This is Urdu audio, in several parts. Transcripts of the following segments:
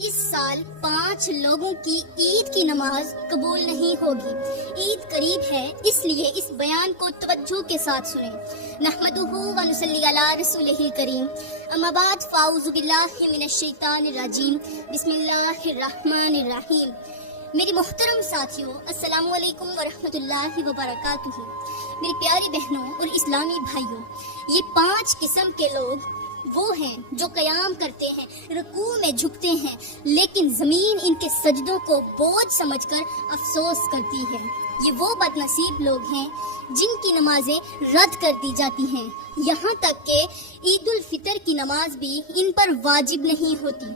اس سال 5 لوگوں کی عید کی نماز قبول نہیں ہوگی۔ عید قریب ہے، اس لیے اس بیان کو توجہ کے ساتھ سنیں۔ نحمدہ و نصلی علی رسولہ الکریم، اما بعد فاعوذ باللہ من الشیطان الرجیم، بسم اللہ الرحمن الرحیم۔ میری محترم ساتھیوں، السلام علیکم ورحمۃ اللہ وبرکاتہ۔ میری پیاری بہنوں اور اسلامی بھائیوں، یہ 5 قسم کے لوگ وہ ہیں جو قیام کرتے ہیں، رکوع میں جھکتے ہیں، لیکن زمین ان کے سجدوں کو بوجھ سمجھ کر افسوس کرتی ہے۔ یہ وہ بد نصیب لوگ ہیں جن کی نمازیں رد کر دی جاتی ہیں، یہاں تک کہ عید الفطر کی نماز بھی ان پر واجب نہیں ہوتی۔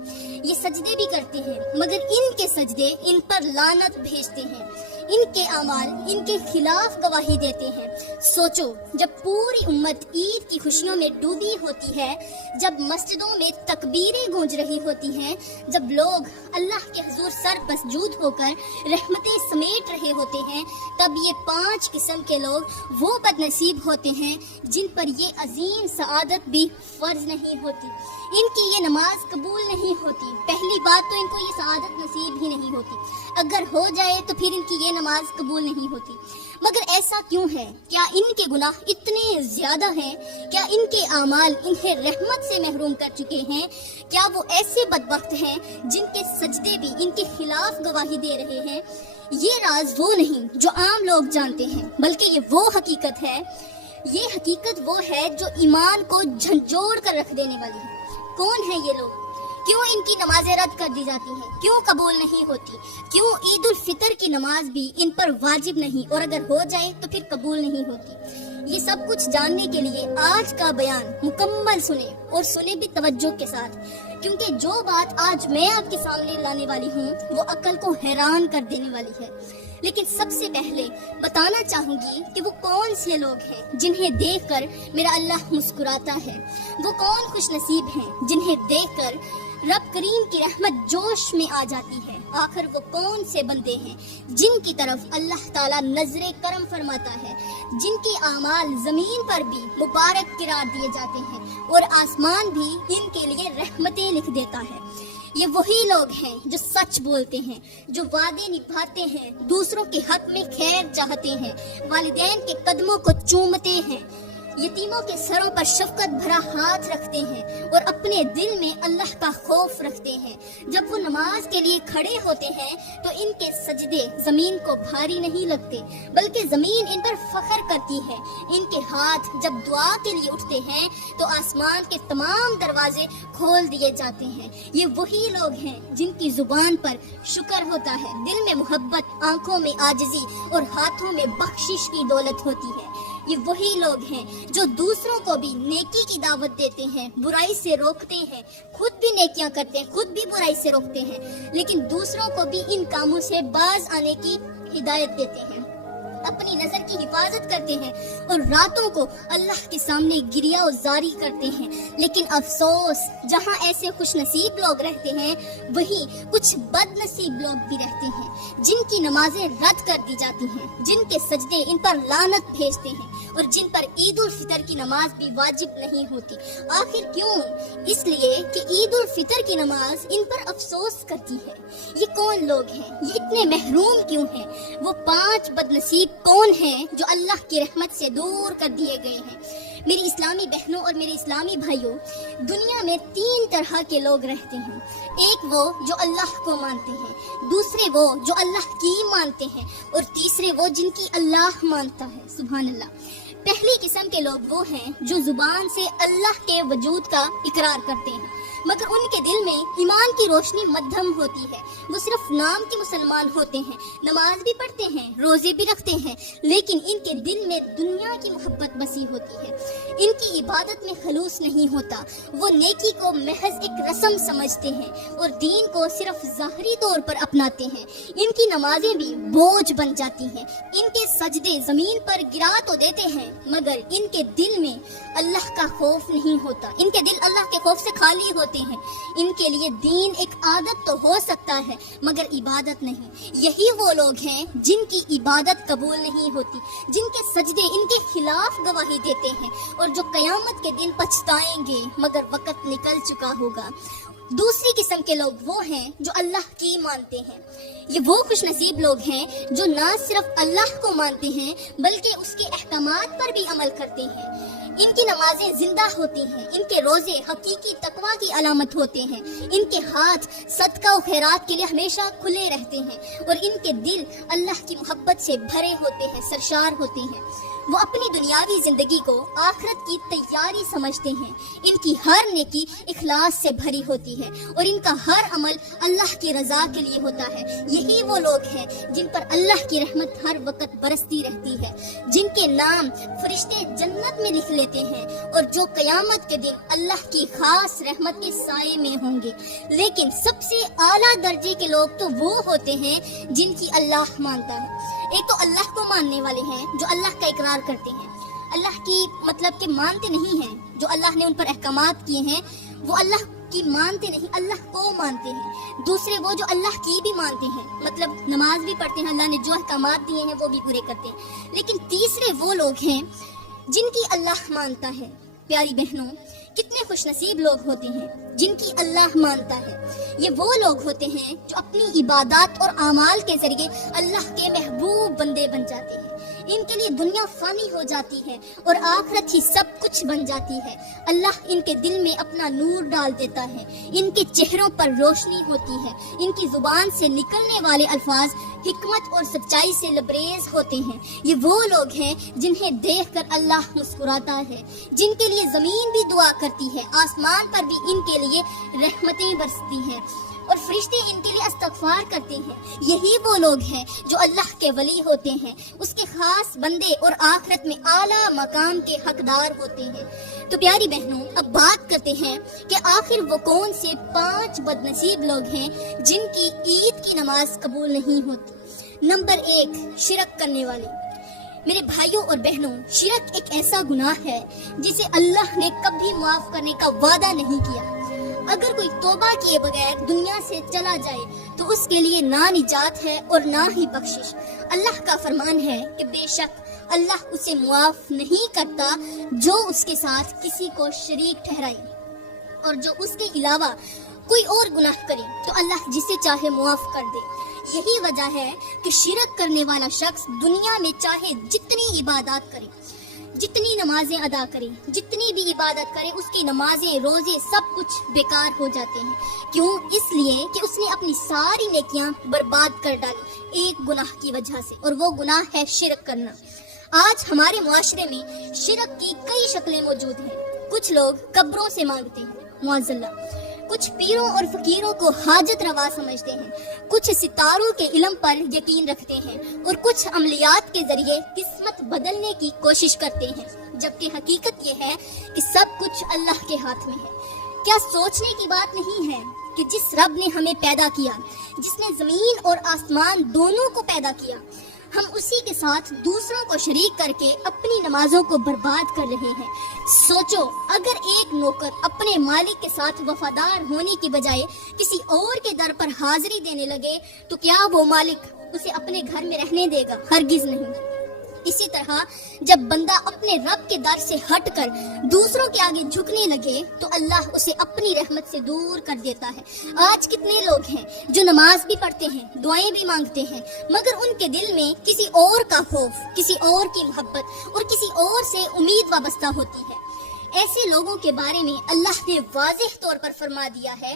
یہ سجدے بھی کرتے ہیں، مگر ان کے سجدے ان پر لعنت بھیجتے ہیں، ان کے اعمال ان کے خلاف گواہی دیتے ہیں۔ سوچو، جب پوری امت عید کی خوشیوں میں ڈوبی ہوتی ہے، جب مسجدوں میں تکبیریں گونج رہی ہوتی ہیں، جب لوگ اللہ کے حضور سر مسجود ہو کر رحمتیں سمیٹ رہے ہوتے ہیں، تب یہ 5 قسم کے لوگ وہ بد نصیب ہوتے ہیں جن پر یہ عظیم سعادت بھی فرض نہیں ہوتی۔ ان کی یہ نماز قبول نہیں ہوتی۔ پہلی بات تو ان کو یہ سعادت نصیب ہی نہیں ہوتی، اگر ہو جائے تو پھر ان کی یہ نماز قبول نہیں ہوتی۔ مگر ایسا کیوں ہے؟ کیا ان کے گناہ اتنے زیادہ ہیں؟ کیا ان کے اعمال انہیں رحمت سے محروم کر چکے ہیں؟ کیا وہ ایسے بدبخت ہیں جن کے سجدے بھی ان کے خلاف گواہی دے رہے ہیں؟ یہ راز وہ نہیں جو عام لوگ جانتے ہیں، بلکہ یہ وہ حقیقت ہے، یہ حقیقت وہ ہے جو ایمان کو جھنجھوڑ کر رکھ دینے والی ہے۔ کون ہیں یہ لوگ؟ کیوں ان کی نمازیں رد کر دی جاتی ہیں؟ کیوں قبول نہیں ہوتی؟ کیوں عید الفطر کی نماز بھی ان پر واجب نہیں، اور اگر ہو جائے تو پھر قبول نہیں ہوتی؟ یہ سب کچھ جاننے کے لیے آج کا بیان مکمل سنیں، اور سنیں بھی توجہ کے ساتھ، کیونکہ جو بات آج میں آپ کے سامنے لانے والی ہوں وہ عقل کو حیران کر دینے والی ہے۔ لیکن سب سے پہلے بتانا چاہوں گی کہ وہ کون سے لوگ ہیں جنہیں دیکھ کر میرا اللہ مسکراتا ہے، وہ کون خوش نصیب ہیں جنہیں دیکھ کر رب کریم کی رحمت جوش میں آ جاتی ہے۔ آخر وہ کون سے بندے ہیں جن کی طرف اللہ تعالیٰ نظر کرم فرماتا ہے، جن کے اعمال زمین پر بھی مبارک قرار دیے جاتے ہیں اور آسمان بھی ان کے لیے رحمتیں لکھ دیتا ہے۔ یہ وہی لوگ ہیں جو سچ بولتے ہیں، جو وعدے نبھاتے ہیں، دوسروں کے حق میں خیر چاہتے ہیں، والدین کے قدموں کو چومتے ہیں، یتیموں کے سروں پر شفقت بھرا ہاتھ رکھتے ہیں اور اپنے دل میں اللہ کا خوف رکھتے ہیں۔ جب وہ نماز کے لیے کھڑے ہوتے ہیں تو ان کے سجدے زمین کو بھاری نہیں لگتے، بلکہ زمین ان پر فخر کرتی ہے۔ ان کے ہاتھ جب دعا کے لیے اٹھتے ہیں تو آسمان کے تمام دروازے کھول دیے جاتے ہیں۔ یہ وہی لوگ ہیں جن کی زبان پر شکر ہوتا ہے، دل میں محبت، آنکھوں میں عاجزی اور ہاتھوں میں بخشش کی دولت ہوتی ہے۔ یہ وہی لوگ ہیں جو دوسروں کو بھی نیکی کی دعوت دیتے ہیں، برائی سے روکتے ہیں، خود بھی نیکیاں کرتے ہیں، خود بھی برائی سے روکتے ہیں، لیکن دوسروں کو بھی ان کاموں سے باز آنے کی ہدایت دیتے ہیں، اپنی نظر کی حفاظت کرتے ہیں اور راتوں کو اللہ کے سامنے گریہ و زاری کرتے ہیں۔ لیکن افسوس، جہاں ایسے خوش نصیب لوگ رہتے ہیں وہیں کچھ بد نصیب لوگ بھی رہتے ہیں جن کی نمازیں رد کر دی جاتی ہیں، جن کے سجدے ان پر لعنت بھیجتے ہیں اور جن پر عید الفطر کی نماز بھی واجب نہیں ہوتی۔ آخر کیوں؟ اس لیے کہ عید الفطر کی نماز ان پر افسوس کرتی ہے۔ یہ کون لوگ ہیں؟ یہ اتنے محروم کیوں ہیں؟ وہ 5 بد نصیب کون ہیں جو اللہ کی رحمت سے دور کر دیے گئے ہیں؟ میری اسلامی بہنوں اور میرے اسلامی بھائیوں، دنیا میں 3 طرح کے لوگ رہتے ہیں۔ ایک وہ جو اللہ کو مانتے ہیں، دوسرے وہ جو اللہ کی مانتے ہیں، اور تیسرے وہ جن کی اللہ مانتا ہے۔ سبحان اللہ۔ پہلی قسم کے لوگ وہ ہیں جو زبان سے اللہ کے وجود کا اقرار کرتے ہیں، مگر ان کے دل میں ایمان کی روشنی مدھم ہوتی ہے۔ وہ صرف نام کے مسلمان ہوتے ہیں، نماز بھی پڑھتے ہیں، روزے بھی رکھتے ہیں، لیکن ان کے دل میں دنیا کی محبت بسی ہوتی ہے۔ ان کی عبادت میں خلوص نہیں ہوتا، وہ نیکی کو محض ایک رسم سمجھتے ہیں اور دین کو صرف ظاہری طور پر اپناتے ہیں۔ ان کی نمازیں بھی بوجھ بن جاتی ہیں، ان کے سجدے زمین پر گرا تو دیتے ہیں، مگر ان کے دل میں اللہ کا خوف نہیں ہوتا، ان کے دل اللہ کے خوف سے خالی ہوتے ہیں۔ ان کے لیے دین ایک عادت تو ہو سکتا ہے مگر عبادت نہیں۔ یہی وہ لوگ ہیں جن کی عبادت قبول نہیں ہوتی، جن کے سجدے ان کے خلاف گواہی دیتے ہیں اور جو قیامت کے دن پچھتائیں گے مگر وقت نکل چکا ہوگا۔ دوسری قسم کے لوگ وہ ہیں جو اللہ کی مانتے ہیں. یہ وہ خوش نصیب لوگ ہیں جو نہ صرف اللہ کو مانتے ہیں بلکہ اس کے احکامات پر بھی عمل کرتے ہیں. ان کی نمازیں زندہ ہوتی ہیں، ان کے روزے حقیقی تقویٰ کی علامت ہوتے ہیں، ان کے ہاتھ صدقہ و خیرات کے لیے ہمیشہ کھلے رہتے ہیں، اور ان کے دل اللہ کی محبت سے بھرے ہوتے ہیں، سرشار ہوتے ہیں. وہ اپنی دنیاوی زندگی کو آخرت کی تیاری سمجھتے ہیں. ان کی ہر نیکی اخلاص سے بھری ہوتی ہے اور ان کا ہر عمل اللہ کی رضا کے لیے ہوتا ہے. یہی وہ لوگ ہیں جن پر اللہ کی رحمت ہر وقت برستی رہتی ہے، جن کے نام فرشتے جنت میں لکھ لیتے ہیں اور جو قیامت کے دن اللہ کی خاص رحمت کے سائے میں ہوں گے. لیکن سب سے اعلیٰ درجے کے لوگ تو وہ ہوتے ہیں جن کی اللہ مانتا ہے. ایک تو اللہ کو ماننے والے ہیں جو اللہ کا اقرار کرتے ہیں، اللہ کی مطلب کہ مانتے نہیں ہیں، جو اللہ نے ان پر احکامات کیے ہیں وہ اللہ کی مانتے نہیں، اللہ کو مانتے ہیں. دوسرے وہ جو اللہ کی بھی مانتے ہیں، مطلب نماز بھی پڑھتے ہیں، اللہ نے جو احکامات دیے ہیں وہ بھی پورے کرتے ہیں. لیکن تیسرے وہ لوگ ہیں جن کی اللہ مانتا ہے. پیاری بہنوں، کتنے خوش نصیب لوگ ہوتے ہیں جن کی اللہ مانتا ہے. یہ وہ لوگ ہوتے ہیں جو اپنی عبادات اور اعمال کے ذریعے اللہ کے محبوب بندے بن جاتے ہیں. ان کے لیے دنیا فانی ہو جاتی ہے اور آخرت ہی سب کچھ بن جاتی ہے. اللہ ان کے دل میں اپنا نور ڈال دیتا ہے، ان کے چہروں پر روشنی ہوتی ہے، ان کی زبان سے نکلنے والے الفاظ حکمت اور سچائی سے لبریز ہوتے ہیں. یہ وہ لوگ ہیں جنہیں دیکھ کر اللہ مسکراتا ہے، جن کے لیے زمین بھی دعا کرتی ہے، آسمان پر بھی ان کے لیے رحمتیں برستی ہیں اور فرشتے ان کے لیے استغفار کرتے ہیں. یہی وہ لوگ ہیں جو اللہ کے ولی ہوتے ہیں، اس کے خاص بندے اور آخرت میں اعلیٰ مقام کے حقدار ہوتے ہیں. تو پیاری بہنوں، اب بات کرتے ہیں کہ آخر وہ کون سے 5 بد نصیب لوگ ہیں جن کی عید کی نماز قبول نہیں ہوتی. نمبر 1، شرک کرنے والے. میرے بھائیوں اور بہنوں، شرک ایک ایسا گناہ ہے جسے اللہ نے کبھی معاف کرنے کا وعدہ نہیں کیا. اگر کوئی توبہ کیے بغیر دنیا سے چلا جائے تو اس کے لیے نہ نجات ہے اور نہ ہی بخشش. اللہ کا فرمان ہے کہ بے شک اللہ اسے معاف نہیں کرتا جو اس کے ساتھ کسی کو شریک ٹھہرائے، اور جو اس کے علاوہ کوئی اور گناہ کرے تو اللہ جسے چاہے معاف کر دے. یہی وجہ ہے کہ شرک کرنے والا شخص دنیا میں چاہے جتنی عبادات کرے، جتنی نمازیں ادا کرے، جتنی بھی عبادت کرے، اس کی نمازیں، روزے سب کچھ بیکار ہو جاتے ہیں. کیوں؟ اس لیے کہ اس نے اپنی ساری نیکیاں برباد کر ڈالی ایک گناہ کی وجہ سے، اور وہ گناہ ہے شرک کرنا. آج ہمارے معاشرے میں شرک کی کئی شکلیں موجود ہیں. کچھ لوگ قبروں سے مانگتے ہیں، معاذ اللہ. کچھ پیروں اور فقیروں کو حاجت روا سمجھتے ہیں، کچھ ستاروں کے علم پر یقین رکھتے ہیں، اور کچھ عملیات کے ذریعے قسمت بدلنے کی کوشش کرتے ہیں، جبکہ حقیقت یہ ہے کہ سب کچھ اللہ کے ہاتھ میں ہے. کیا سوچنے کی بات نہیں ہے کہ جس رب نے ہمیں پیدا کیا، جس نے زمین اور آسمان دونوں کو پیدا کیا، ہم اسی کے ساتھ دوسروں کو شریک کر کے اپنی نمازوں کو برباد کر رہے ہیں. سوچو، اگر ایک نوکر اپنے مالک کے ساتھ وفادار ہونے کی بجائے کسی اور کے در پر حاضری دینے لگے تو کیا وہ مالک اسے اپنے گھر میں رہنے دے گا؟ ہرگز نہیں. اسی طرح جب بندہ اپنے رب کے در سے ہٹ کر دوسروں کے آگے جھکنے لگے تو اللہ اسے اپنی رحمت سے دور کر دیتا ہے. آج کتنے لوگ ہیں جو نماز بھی پڑھتے ہیں، دعائیں بھی مانگتے ہیں، مگر ان کے دل میں کسی اور کا خوف، کسی اور کی محبت اور کسی اور سے امید وابستہ ہوتی ہے. ایسے لوگوں کے بارے میں اللہ نے واضح طور پر فرما دیا ہے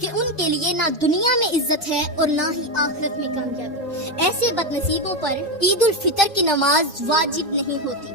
کہ ان کے لیے نہ دنیا میں عزت ہے اور نہ ہی آخرت میں کامیابی. ایسے بد نصیبوں پر عید الفطر کی نماز واجب نہیں ہوتی.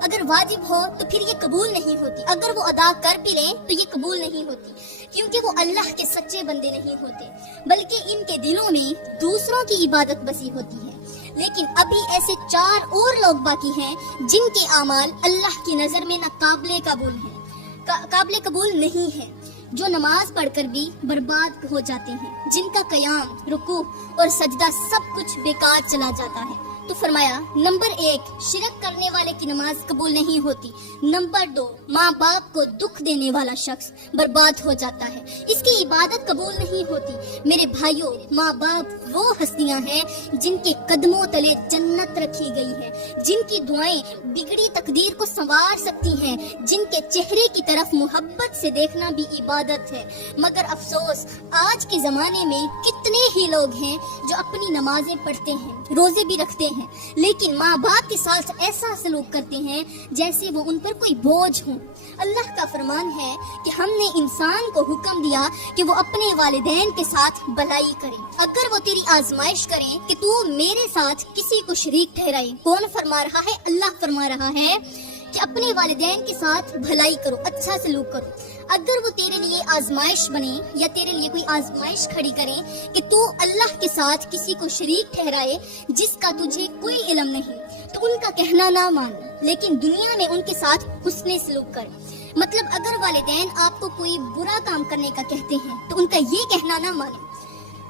اگر واجب ہو تو پھر یہ قبول نہیں ہوتی. اگر وہ ادا کر بھی لیں تو یہ قبول نہیں ہوتی، کیونکہ وہ اللہ کے سچے بندے نہیں ہوتے، بلکہ ان کے دلوں میں دوسروں کی عبادت بسی ہوتی ہے. لیکن ابھی ایسے 4 اور لوگ باقی ہیں جن کے اعمال اللہ کی نظر میں نہ قابل قبول نہیں ہے، جو نماز پڑھ کر بھی برباد ہو جاتے ہیں، جن کا قیام، رکوع اور سجدہ سب کچھ بیکار چلا جاتا ہے. تو فرمایا، نمبر 1، شرک کرنے والے کی نماز قبول نہیں ہوتی. نمبر 2، ماں باپ کو دکھ دینے والا شخص برباد ہو جاتا ہے، اس کی عبادت قبول نہیں ہوتی. میرے بھائیوں، ماں باپ وہ ہستیاں ہیں جن کے قدموں تلے جنت رکھی گئی ہے، جن کی دعائیں بگڑی تقدیر کو سنوار سکتی ہیں، جن کے چہرے کی طرف محبت سے دیکھنا بھی عبادت عبادت ہے، مگر افسوس آج کے زمانے میں کتنے ہی لوگ ہیں جو اپنی نمازیں پڑھتے ہیں، روزے بھی رکھتے ہیں، لیکن ماں باپ کے ساتھ ایسا سلوک کرتے ہیں جیسے وہ ان پر کوئی بوجھ ہوں۔ اللہ کا فرمان ہے کہ ہم نے انسان کو حکم دیا کہ وہ اپنے والدین کے ساتھ بھلائی کرے، اگر وہ تیری آزمائش کریں کہ تو میرے ساتھ کسی کو شریک ٹھہرائے۔ کون فرما رہا ہے؟ اللہ فرما رہا ہے کہ اپنے والدین کے ساتھ بھلائی کرو، اچھا سلوک کرو۔ اگر وہ تیرے لیے آزمائش بنے یا تیرے لیے کوئی آزمائش کھڑی کرے کہ تو اللہ کے ساتھ کسی کو شریک ٹھہرائے جس کا تجھے کوئی علم نہیں، تو ان کا کہنا نہ مان، لیکن دنیا میں ان کے ساتھ حسن سلوک کر۔ مطلب اگر والدین آپ کو کوئی برا کام کرنے کا کہتے ہیں تو ان کا یہ کہنا نہ مانو،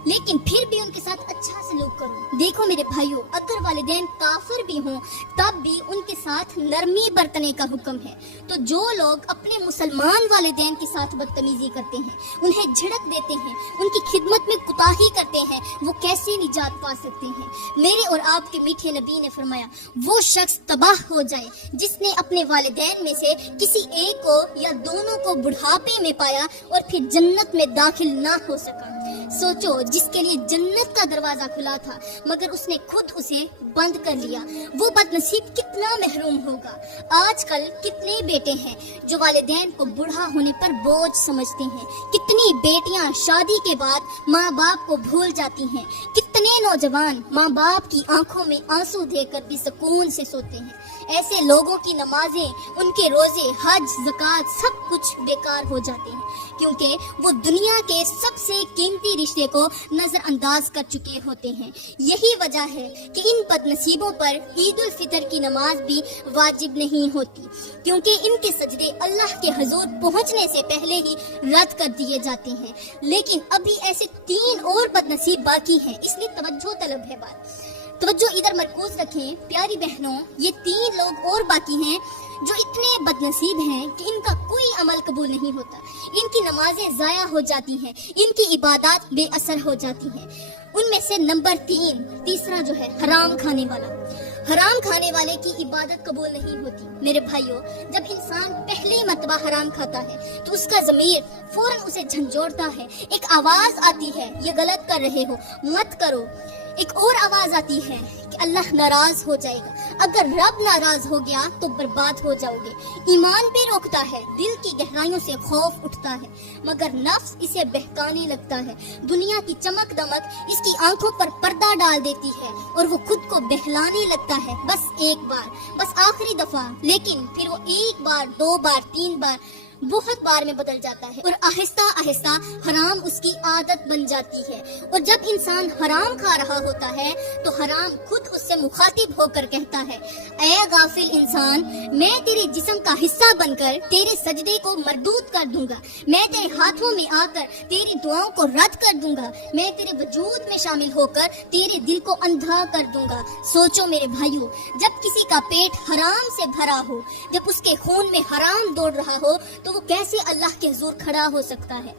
لیکن پھر بھی ان کے ساتھ اچھا سلوک کرو۔ دیکھو میرے بھائیوں، اگر والدین کافر بھی ہوں تب بھی ان کے ساتھ نرمی برتنے کا حکم ہے۔ تو جو لوگ اپنے مسلمان والدین کے ساتھ بدتمیزی کرتے ہیں، انہیں جھڑک دیتے ہیں، ان کی خدمت میں کوتاہی کرتے ہیں، وہ کیسے نجات پا سکتے ہیں؟ میرے اور آپ کے میٹھے نبی نے فرمایا، وہ شخص تباہ ہو جائے جس نے اپنے والدین میں سے کسی ایک کو یا دونوں کو بڑھاپے میں پایا اور پھر جنت میں داخل نہ ہو سکا۔ سوچو، جس کے لیے جنت کا دروازہ کھلا تھا مگر اس نے خود اسے بند کر لیا، وہ بد نصیب کتنا محروم ہوگا۔ آج کل کتنے بیٹے ہیں جو والدین کو بوڑھا ہونے پر بوجھ سمجھتے ہیں، کتنی بیٹیاں شادی کے بعد ماں باپ کو بھول جاتی ہیں، کتنے نوجوان ماں باپ کی آنکھوں میں آنسو دیکھ کر بھی سکون سے سوتے ہیں۔ ایسے لوگوں کی نمازیں، ان کے روزے، حج، زکوٰۃ سب کچھ بیکار ہو جاتے ہیں، کیونکہ وہ دنیا کے سب سے قیمتی رشتے کو نظر انداز کر چکے ہوتے ہیں۔ یہی وجہ ہے کہ ان بد نصیبوں پر عید الفطر کی نماز بھی واجب نہیں ہوتی، کیونکہ ان کے سجدے اللہ کے حضور پہنچنے سے پہلے ہی رد کر دیے جاتے ہیں۔ لیکن ابھی ایسے 3 اور بد نصیب باقی ہیں، اس لیے توجہ طلب ہے بات۔ توجہ ادھر مرکوز رکھیں پیاری بہنوں، یہ 3 لوگ اور باقی ہیں جو اتنے بد نصیب ہیں کہ ان کا کوئی عمل قبول نہیں ہوتا، ان کی نمازیں ضائع ہو جاتی ہیں، ان کی عبادات بے اثر ہو جاتی ہیں۔ ان میں سے نمبر 3 جو ہے حرام کھانے والا۔ حرام کھانے والے کی عبادت قبول نہیں ہوتی۔ میرے بھائیوں، جب انسان پہلی مرتبہ حرام کھاتا ہے تو اس کا ضمیر فوراً اسے جھنجھوڑتا ہے، ایک آواز آتی ہے، یہ غلط کر رہے ہو، مت کرو۔ ایک اور آواز آتی ہے کہ اللہ ناراض ہو جائے گا، اگر رب ناراض ہو گیا تو برباد ہو جاؤ گے۔ ایمان بھی روکتا ہے، دل کی گہرائیوں سے خوف اٹھتا ہے، مگر نفس اسے بہکانے لگتا ہے۔ دنیا کی چمک دمک اس کی آنکھوں پر پردہ ڈال دیتی ہے اور وہ خود کو بہلانے لگتا ہے، بس ایک بار، بس آخری دفعہ، لیکن پھر وہ 1 بار 2 بار 3 بار بہت بار میں بدل جاتا ہے اور آہستہ آہستہ حرام اس کی عادت بن جاتی ہے۔ اور جب انسان حرام کھا رہا ہوتا ہے تو حرام خود اس سے مخاطب ہو کر کہتا ہے، اے غافل انسان، میں تیرے جسم کا حصہ بن کر تیرے سجدے کو مردود کر دوں گا، میں تیرے ہاتھوں میں آ کر تیری دعاؤں کو رد کر دوں گا، میں تیرے وجود میں شامل ہو کر تیرے دل کو اندھا کر دوں گا۔ سوچو میرے بھائیوں، جب کسی کا پیٹ حرام سے بھرا ہو، جب اس کے خون میں حرام دوڑ رہا ہو تو وہ کیسے اللہ کے حضور کھڑا ہو سکتا ہے؟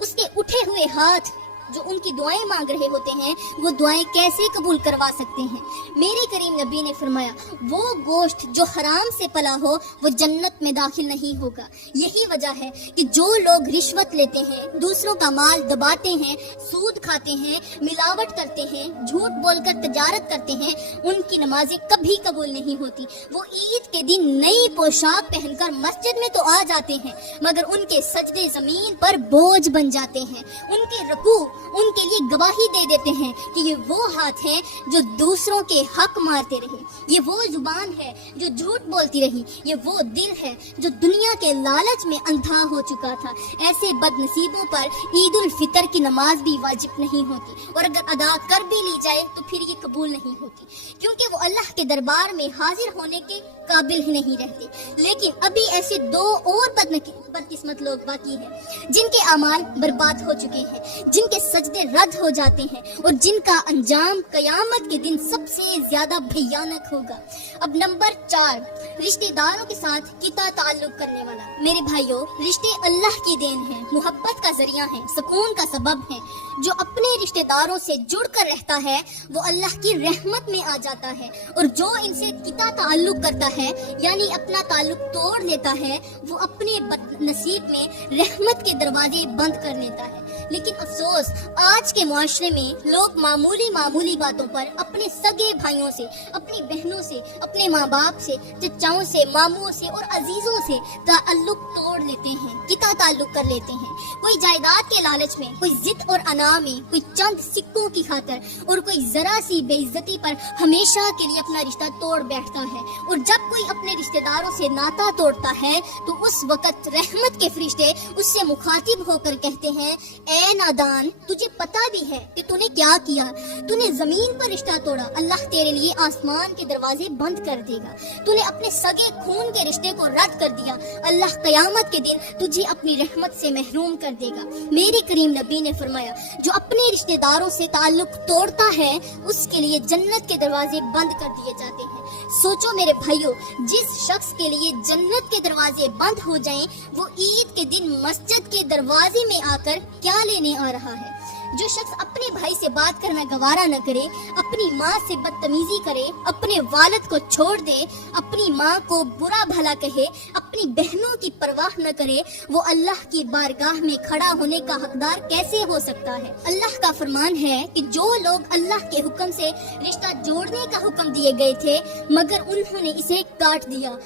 اس کے اٹھے ہوئے ہاتھ جو ان کی دعائیں مانگ رہے ہوتے ہیں، وہ دعائیں کیسے قبول کروا سکتے ہیں؟ میرے کریم نبی نے فرمایا، وہ گوشت جو حرام سے پلا ہو وہ جنت میں داخل نہیں ہوگا۔ یہی وجہ ہے کہ جو لوگ رشوت لیتے ہیں، دوسروں کا مال دباتے ہیں، سود کھاتے ہیں، ملاوٹ کرتے ہیں، جھوٹ بول کر تجارت کرتے ہیں، ان کی نمازیں کبھی قبول نہیں ہوتی۔ وہ عید کے دن نئی پوشاک پہن کر مسجد میں تو آ جاتے ہیں، مگر ان کے سجدے زمین پر بوجھ بن جاتے ہیں، ان کے رکوع ان کے لیے گواہی دے دیتے ہیں کہ یہ وہ ہاتھ ہیں جو دوسروں کے حق مارتے رہے، یہ وہ زبان ہے جو جھوٹ بولتی رہی، یہ وہ دل ہے جو دنیا کے لالچ میں اندھا ہو چکا تھا۔ ایسے بد نصیبوں پر عید الفطر کی نماز بھی واجب نہیں ہوتی، اور اگر ادا کر بھی لی جائے تو پھر یہ قبول نہیں ہوتی، کیونکہ وہ اللہ کے دربار میں حاضر ہونے کے قابل ہی نہیں رہتے۔ لیکن ابھی ایسے 2 اور بدقسمت لوگ باقی ہیں جن کے اعمال برباد ہو چکے ہیں، جن کے سجدے رد ہو جاتے ہیں اور جن کا انجام قیامت کے دن سب سے زیادہ بھیانک ہوگا۔ اب نمبر 4، رشتہ داروں کے ساتھ قطع تعلق کرنے والا۔ میرے بھائیوں، رشتے اللہ کی دین ہیں، محبت کا ذریعہ ہیں، سکون کا سبب ہیں۔ جو اپنے رشتہ داروں سے جڑ کر رہتا ہے وہ اللہ کی رحمت میں آ جاتا ہے، اور جو ان سے قطع تعلق کرتا ہے یعنی اپنا تعلق توڑ لیتا ہے وہ اپنے بد نصیب میں رحمت کے دروازے بند کر لیتا ہے۔ لیکن افسوس، آج کے معاشرے میں لوگ معمولی باتوں پر اپنے سگے بھائیوں سے، اپنی بہنوں سے، اپنے ماں باپ سے، چچاؤں سے، ماموں سے اور عزیزوں سے تعلق توڑ لیتے ہیں، قطع تعلق کر لیتے ہیں۔ کوئی جائیداد کے لالچ میں، کوئی ضد اور انا میں، کوئی چند سکوں کی خاطر اور کوئی ذرا سی بے عزتی پر ہمیشہ کے لیے اپنا رشتہ توڑ بیٹھتا ہے۔ اور جب کوئی اپنے رشتہ داروں سے ناتا توڑتا ہے تو اس وقت رحمت کے فرشتے اس سے مخاطب ہو کر کہتے ہیں، اے نادان، تجھے پتا بھی ہے کہ تو نے کیا کیا، تو نے زمین پر رشتہ توڑا، اللہ تیرے لیے آسمان کے دروازے بند کر دے گا، تو نے اپنے سگے خون کے رشتے کو رد کر دیا، اللہ قیامت کے دن تجھے اپنی رحمت سے محروم کر دے گا۔ میرے کریم نبی نے فرمایا، جو اپنے رشتہ داروں سے تعلق توڑتا ہے اس کے لیے جنت کے دروازے بند کر دیے جاتے ہیں۔ سوچو میرے بھائیوں، جس شخص کے لیے جنت کے دروازے بند ہو جائیں وہ عید کے دن مسجد کے دروازے میں آ کر کیا لینے آ رہا ہے؟ جو شخص اپنے بھائی سے بات کرنا گوارا نہ کرے، اپنی ماں سے بدتمیزی کرے، اپنے والد کو چھوڑ دے، اپنی ماں کو برا بھلا کہے، اپنی بہنوں کی پرواہ نہ کرے، وہ اللہ کی بارگاہ میں کھڑا ہونے کا حقدار کیسے ہو سکتا ہے؟ اللہ کا فرمان ہے کہ جو لوگ اللہ کے حکم سے رشتہ جوڑنے کا حکم دیے گئے تھے مگر انہوں نے اسے کاٹ دیا،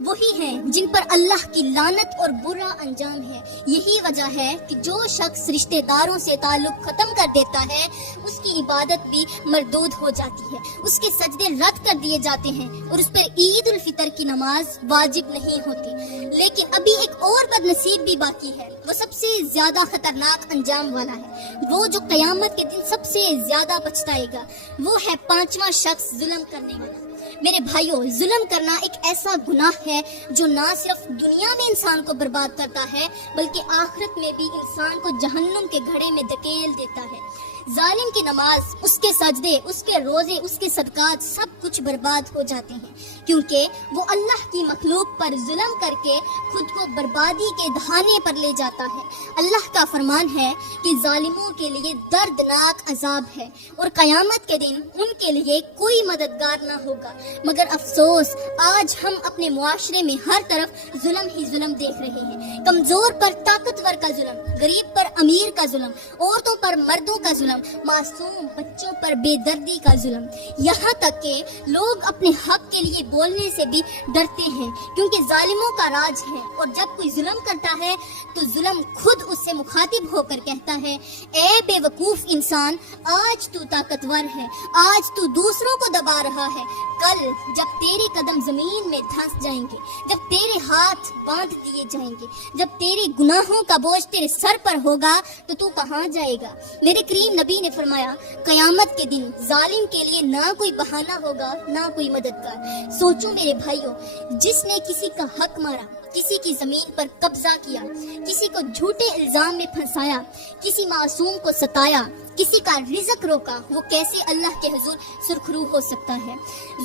وہی ہیں جن پر اللہ کی لعنت اور برا انجام ہے۔ یہی وجہ ہے کہ جو شخص رشتہ داروں سے تعلق ختم کر دیتا ہے اس کی عبادت بھی مردود ہو جاتی ہے، اس کے سجدے رد کر دیے جاتے ہیں اور اس پر عید الفطر کی نماز واجب نہیں ہوتی۔ لیکن ابھی ایک اور بد نصیب بھی باقی ہے، وہ سب سے زیادہ خطرناک انجام والا ہے، وہ جو قیامت کے دن سب سے زیادہ پچھتائے گا، وہ ہے 5واں شخص، ظلم کرنے والا۔ میرے بھائیوں، ظلم کرنا ایک ایسا گناہ ہے جو نہ صرف دنیا میں انسان کو برباد کرتا ہے بلکہ آخرت میں بھی انسان کو جہنم کے گھڑے میں دھکیل دیتا ہے۔ ظالم کی نماز، اس کے سجدے، اس کے روزے، اس کے صدقات سب کچھ برباد ہو جاتے ہیں، کیونکہ وہ اللہ کی مخلوق پر ظلم کر کے خود کو بربادی کے دہانے پر لے جاتا ہے۔ اللہ کا فرمان ہے کہ ظالموں کے لیے دردناک عذاب ہے اور قیامت کے دن ان کے لیے کوئی مددگار نہ ہوگا۔ مگر افسوس، آج ہم اپنے معاشرے میں ہر طرف ظلم ہی ظلم دیکھ رہے ہیں۔ کمزور پر طاقتور کا ظلم، غریب پر امیر کا ظلم، عورتوں پر مردوں کا ظلم، معصوم بچوں پر بے دردی کا ظلم، یہاں تک کہ لوگ اپنے حق کے لیے بولنے سے بھی ڈرتے ہیں کیونکہ ظالموں کا راج ہے، اور جب کوئی ظلم کرتا ہے تو ظلم خود اس سے مخاطب ہو کر کہتا ہے، اے بے وقوف انسان، آج تو طاقتور ہے، آج تو دوسروں کو دبا رہا ہے، کل جب تیرے قدم زمین میں دھنس جائیں گے، جب تیرے ہاتھ باندھ دیے جائیں گے، جب تیرے گناہوں کا بوجھ تیرے سر پر ہوگا تو کہاں جائے گا؟ میرے کریم نبی نے فرمایا، قیامت کے دن ظالم کے لیے نہ کوئی بہانہ ہوگا نہ کوئی مددگار۔ سوچو میرے بھائیوں، جس نے کسی کا حق مارا، کسی کی زمین پر قبضہ کیا، کسی کو جھوٹے الزام میں پھنسایا، کسی معصوم کو ستایا، کسی کا رزق روکا، وہ کیسے اللہ کے حضور سرخرو ہو سکتا ہے؟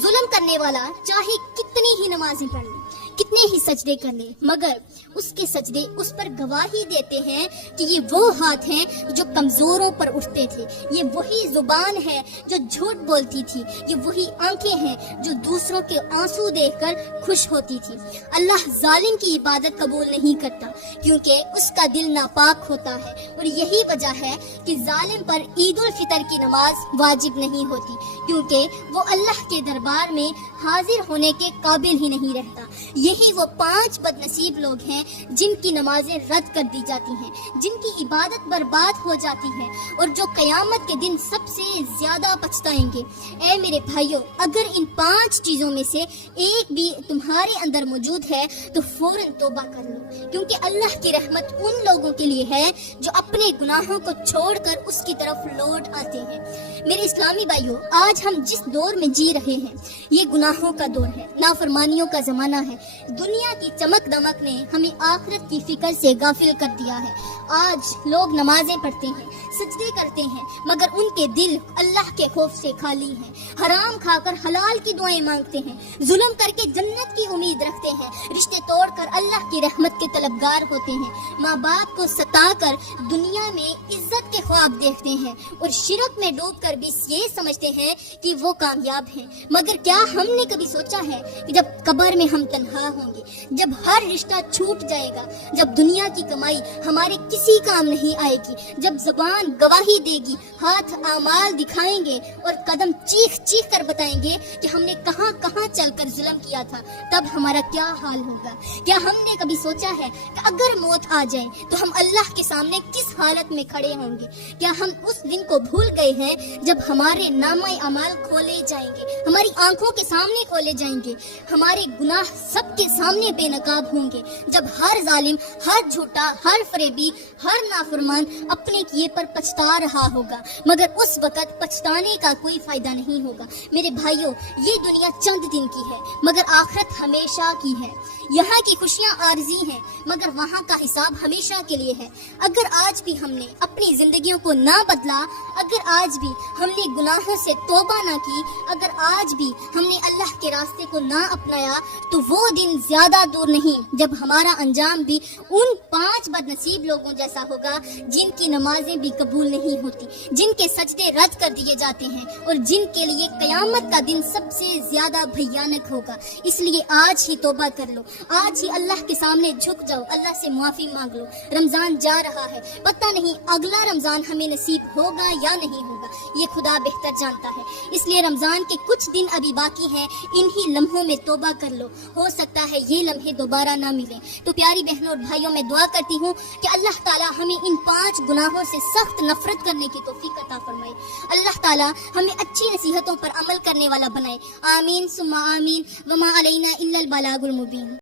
ظلم کرنے والا چاہے کتنی ہی نمازیں پڑھ لے، کتنے ہی سجدے کر لے، مگر اس کے سجدے اس پر گواہی دیتے ہیں کہ یہ وہ ہاتھ ہیں جو کمزوروں پر اٹھتے تھے، یہ وہی زبان ہے جو جھوٹ بولتی تھی، یہ وہی آنکھیں ہیں جو دوسروں کے آنسو دیکھ کر خوش ہوتی تھی۔ اللہ ظالم کی عبادت قبول نہیں کرتا کیونکہ اس کا دل ناپاک ہوتا ہے، اور یہی وجہ ہے کہ ظالم پر عید الفطر کی نماز واجب نہیں ہوتی کیونکہ وہ اللہ کے دربار میں حاضر ہونے کے قابل ہی نہیں رہتا۔ یہی وہ 5 بد نصیب لوگ ہیں جن کی نمازیں رد کر دی جاتی ہیں، جن کی عبادت برباد ہو جاتی ہے اور جو قیامت کے دن سب سے زیادہ پچھتائیں گے۔ اے میرے بھائیوں، اگر ان 5 چیزوں میں سے ایک بھی تمہارے اندر موجود ہے تو فوراً توبہ کر لو، کیونکہ اللہ کی رحمت ان لوگوں کے لیے ہے جو اپنے گناہوں کو چھوڑ کر اس کی طرف لوٹ آتے ہیں۔ میرے اسلامی بھائیوں، آج ہم جس دور میں جی رہے ہیں یہ گناہوں کا دور ہے، نافرمانیوں کا زمانہ ہے، دنیا کی چمک دمک نے ہمیں آخرت کی فکر سے غافل کر دیا ہے۔ آج لوگ نمازیں پڑھتے ہیں، سجدے کرتے ہیں، مگر ان کے دل اللہ کے خوف سے خالی ہیں۔ حرام کھا کر حلال کی دعائیں مانگتے ہیں، ظلم کر کے جنت کی امید رکھتے ہیں، رشتے توڑ کر اللہ کی رحمت کے طلبگار ہوتے ہیں، ماں باپ کو ستا کر دنیا میں عزت کے خواب دیکھتے ہیں، اور شرک میں ڈوب کر بھی یہ سمجھتے ہیں کہ وہ کامیاب ہیں۔ مگر کیا ہم نے کبھی سوچا ہے کہ جب قبر میں ہم تنہا ہوں گے، جب ہر رشتہ چھوٹ جائے گا، جب دنیا کی کمائی ہمارے کسی کام نہیں آئے گی، جب زبان گواہی دے گی، ہاتھ اعمال دکھائیں گے اور قدم چیخ چیخ کر بتائیں گے کہ ہم نے کہاں کہاں چل کر ظلم کیا تھا، تب ہمارا کیا حال ہوگا؟ کیا ہم نے کبھی سوچا ہے کہ اگر موت آ جائے تو ہم اللہ کے سامنے کس حالت میں کھڑے ہوں گے؟ کیا ہم اس دن کو بھول گئے ہیں جب ہمارے نامہ اعمال کھولے جائیں گے، ہماری آنکھوں کے سامنے کھولے جائیں گے، ہمارے گناہ سب کے سامنے بے نقاب ہوں گے، جب ہر ظالم، ہر جھوٹا، ہر فریبی، ہر نافرمان اپنے کیے پر پچھتا رہا ہوگا، مگر اس وقت پچھتانے کا کوئی فائدہ نہیں ہوگا۔ میرے بھائیوں، یہ دنیا چند دن کی ہے مگر آخرت ہمیشہ کی ہے۔ یہاں کی خوشیاں عارضی ہیں مگر وہاں کا حساب ہمیشہ کے لیے ہے۔ اگر آج بھی ہم نے اپنی زندگیوں کو نہ بدلا، اگر آج بھی ہم نے گناہوں سے توبہ نہ کی، اگر آج بھی ہم نے اللہ کے راستے کو نہ اپنایا، تو وہ دن زیادہ دور نہیں جب ہمارا انجام بھی ان 5 بد نصیب لوگوں جیسا ہوگا جن کی نمازیں بھی قبول نہیں ہوتی، جن کے سجدے رد کر دیے جاتے ہیں، اور جن کے لیے قیامت کا دن سب سے زیادہ بھیانک ہوگا۔ اس لیے آج ہی توبہ کر لو، آج ہی اللہ کے سامنے جھک جاؤ، اللہ سے معافی مانگ لو۔ رمضان جا رہا ہے، پتہ نہیں اگلا رمضان ہمیں نصیب ہوگا یا نہیں ہوگا، یہ خدا بہتر جانتا ہے۔ اس لیے رمضان کے کچھ دن ابھی باقی ہیں، انہی لمحوں میں توبہ کر لو، ہو سکتا ہے یہ لمحے دوبارہ نہ ملیں۔ تو پیاری بہنوں اور بھائیوں، میں دعا کرتی ہوں کہ اللہ تعالیٰ ہمیں ان 5 گناہوں سے سخت نفرت کرنے کی توفیق عطا فرمائے۔ اللہ تعالیٰ ہمیں اچھی نصیحتوں پر عمل کرنے والا بنائے۔ آمین ثم آمین، وما علینا الا البلاغ المبین۔